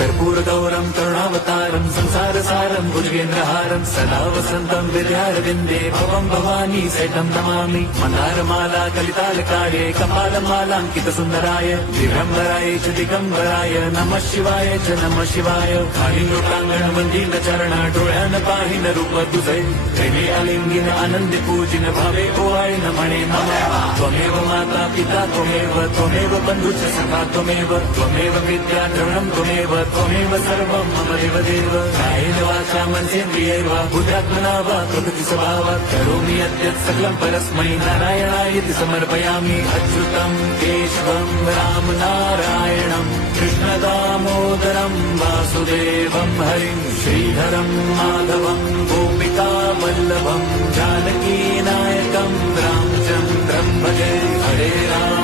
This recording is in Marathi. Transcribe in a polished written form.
कर्पूरगौरं करुणावतारं संसारसारं भुजगेन्द्रहारं सदा वसन्तं विद्यारविन्दे भवं भवानी सहितं नमामि मन्दारमाला कलितालकार्ये कपालमालाङ्कितसुन्दराय दिगम्बराय च दिगम्बराय नमः शिवाय च नमः शिवाय खाली लोकांगण वंदीन चरण डोळ्यान पाहिन रूप तुझे प्रेमे अलिंगिन आनंद पूजिन भावे ओवाळीन म्हणे मम त्वमेव माता पिता त्वमेव बंधुश्च सखा त्वमेव विद्या द्रवणं त्वमेव सर्वं मम देवदेव कायेन वाचा मनसेन्द्रियैर् वा बुद्ध्यात्मना वा प्रकृति स्वभावात् करोमि यद्यत् सकलं परस्मै नारायणायति समर्पयामि अच्युतं केशवं राम नारायणं कृष्णदामोदरं वासुदेवं हरिं श्रीधरं माधवं गोपिकावल्लभं जानकीनायकं रामचन्द्रं भजे हरे राम